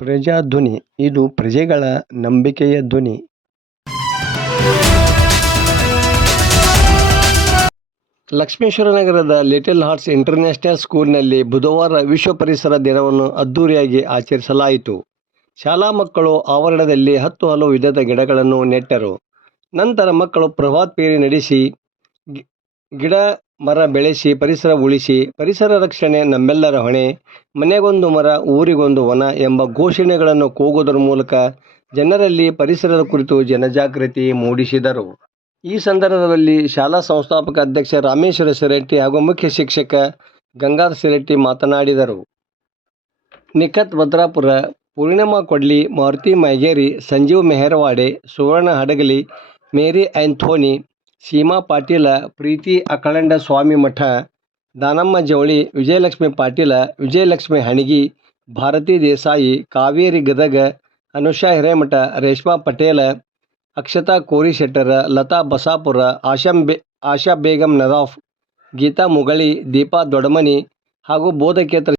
ಪ್ರಜಾಧ್ವನಿ, ಇದು ಪ್ರಜೆಗಳ ನಂಬಿಕೆಯ ಧ್ವನಿ. ಲಕ್ಷ್ಮೇಶ್ವರ ನಗರದ ಲಿಟಲ್ ಹಾರ್ಟ್ಸ್ ಇಂಟರ್ನ್ಯಾಷನಲ್ ಸ್ಕೂಲ್ನಲ್ಲಿ ಬುಧವಾರ ವಿಶ್ವ ಪರಿಸರ ದಿನವನ್ನು ಅದ್ದೂರಿಯಾಗಿ ಆಚರಿಸಲಾಯಿತು. ಶಾಲಾ ಮಕ್ಕಳು ಆವರಣದಲ್ಲಿ ಹತ್ತು ಹಲವು ವಿಧದ ಗಿಡಗಳನ್ನು ನೆಟ್ಟರು. ನಂತರ ಮಕ್ಕಳು ಪ್ರಭಾತ್ ಪೇರಿ ನಡೆಸಿ ಗಿಡ ಮರ ಬೆಳೆಸಿ ಪರಿಸರ ಉಳಿಸಿ, ಪರಿಸರ ರಕ್ಷಣೆ ನಮ್ಮೆಲ್ಲರ ಹೊಣೆ, ಮನೆಗೊಂದು ಮರ ಊರಿಗೊಂದು ವನ ಎಂಬ ಘೋಷಣೆಗಳನ್ನು ಕೂಗುವುದರ ಮೂಲಕ ಜನರಲ್ಲಿ ಪರಿಸರದ ಕುರಿತು ಜನಜಾಗೃತಿ ಮೂಡಿಸಿದರು. ಈ ಸಂದರ್ಭದಲ್ಲಿ ಶಾಲಾ ಸಂಸ್ಥಾಪಕ ಅಧ್ಯಕ್ಷ ರಾಮೇಶ್ವರ ಶೆರೆಟ್ಟಿ ಹಾಗೂ ಮುಖ್ಯ ಶಿಕ್ಷಕ ಗಂಗಾಧರ ಶೆರೆಟ್ಟಿ ಮಾತನಾಡಿದರು. ನಿಖತ್ ಭದ್ರಾಪುರ, ಪೂರ್ಣಿಮಾ ಕೊಡ್ಲಿ, ಮಾರುತಿ ಮೈಗೇರಿ, ಸಂಜೀವ್ ಮೆಹರವಾಡೆ, ಸುವರ್ಣ ಹಡಗಲಿ, ಮೇರಿ ಆಂಥೋನಿ, ಸೀಮಾ ಪಾಟೀಲ, ಪ್ರೀತಿ ಅಖಂಡ ಸ್ವಾಮಿ ಮಠ ದಾನಮ್ಮ ಜವಳಿ, ವಿಜಯಲಕ್ಷ್ಮಿ ಪಾಟೀಲ, ವಿಜಯಲಕ್ಷ್ಮಿ ಹಣಗಿ, ಭಾರತಿ ದೇಸಾಯಿ, ಕಾವೇರಿ ಗದಗ, ಅನುಷಾ ಹಿರೇಮಠ, ರೇಷ್ಮಾ ಪಟೇಲ, ಅಕ್ಷತಾ ಕೋರಿಶೆಟ್ಟರ, ಲತಾ ಬಸಾಪುರ, ಆಶಾ ಬೇಗಂ ನದಾಫ್, ಗೀತಾ ಮುಗಳಿ, ದೀಪಾ ದೊಡಮನಿ ಹಾಗೂ ಬೋಧಕೇತರ